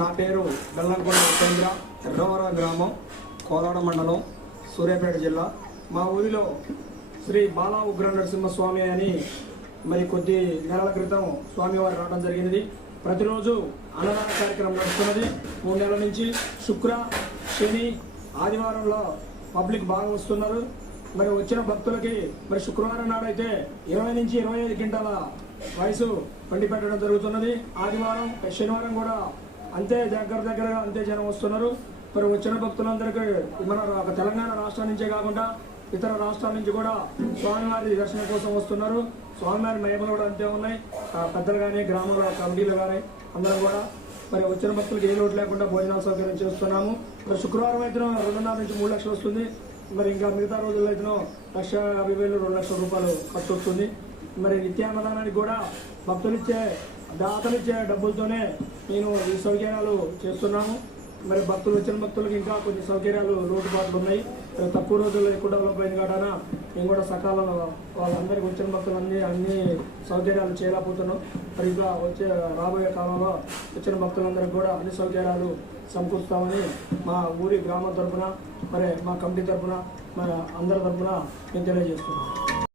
నా పేరు బెల్లంకొండ ఉపేంద్ర ఎర్రవర గ్రామం కోలాడ మండలం సూర్యాపేట జిల్లా మా ఊరిలో శ్రీ బాలా ఉగ్ర నరసింహస్వామి అని మరి కొద్ది నెలల క్రితం స్వామివారు రావడం జరిగినది ప్రతిరోజు అన్నదాన కార్యక్రమం నడుస్తున్నది మూడు నెలల నుంచి శుక్ర శని ఆదివారంలో పబ్లిక్ బాగా వస్తున్నారు మరి వచ్చిన భక్తులకి మరి శుక్రవారం నాడైతే ఇరవై నుంచి ఇరవై ఐదు గంటల వయసు పండి పెట్టడం జరుగుతున్నది ఆదివారం శనివారం కూడా అంతే దగ్గర దగ్గర అంతే జనం వస్తున్నారు మరి వచ్చిన భక్తులందరికీ మన తెలంగాణ రాష్ట్రం నుంచే కాకుండా ఇతర రాష్ట్రాల నుంచి కూడా స్వామివారి దర్శనం కోసం వస్తున్నారు స్వామివారి మహిమలు కూడా అంతే ఉన్నాయి పెద్దలు కానీ గ్రామంలో కమిటీలు కానీ అందరం కూడా మరి వచ్చిన భక్తులకు ఏ లోటు లేకుండా భోజనాలు సౌకర్యం చేస్తున్నాము మరి శుక్రవారం అయితే రెండున్నర నుంచి మూడు లక్షలు వస్తుంది మరి ఇంకా మిగతా రోజుల్లో అయితే లక్ష యాభై వేలు రెండు లక్షల రూపాయలు ఖర్చు వస్తుంది మరి నిత్యాన్నదానానికి కూడా భక్తులు ఇచ్చే దాతలు ఇచ్చే డబ్బులతోనే నేను ఈ సౌకర్యాలు చేస్తున్నాము మరి భక్తులు వచ్చిన భక్తులకు ఇంకా కొన్ని సౌకర్యాలు రోడ్డు బాటలు ఉన్నాయి తక్కువ రోజుల్లో ఎక్కువ డెవలప్ అయింది కాడన మేము కూడా సకాలంలో వాళ్ళందరికీ వచ్చిన భక్తులు అన్ని అన్ని సౌకర్యాలు చేయలేకపోతున్నాం మరి ఇంకా వచ్చే రాబోయే కాలంలో వచ్చిన భక్తులందరికీ కూడా అన్ని సౌకర్యాలు సమకూరుస్తామని మా ఊరి గ్రామం తరఫున మరి మా కమిటీ తరఫున మరి అందరి తరఫున మేము తెలియజేస్తున్నాం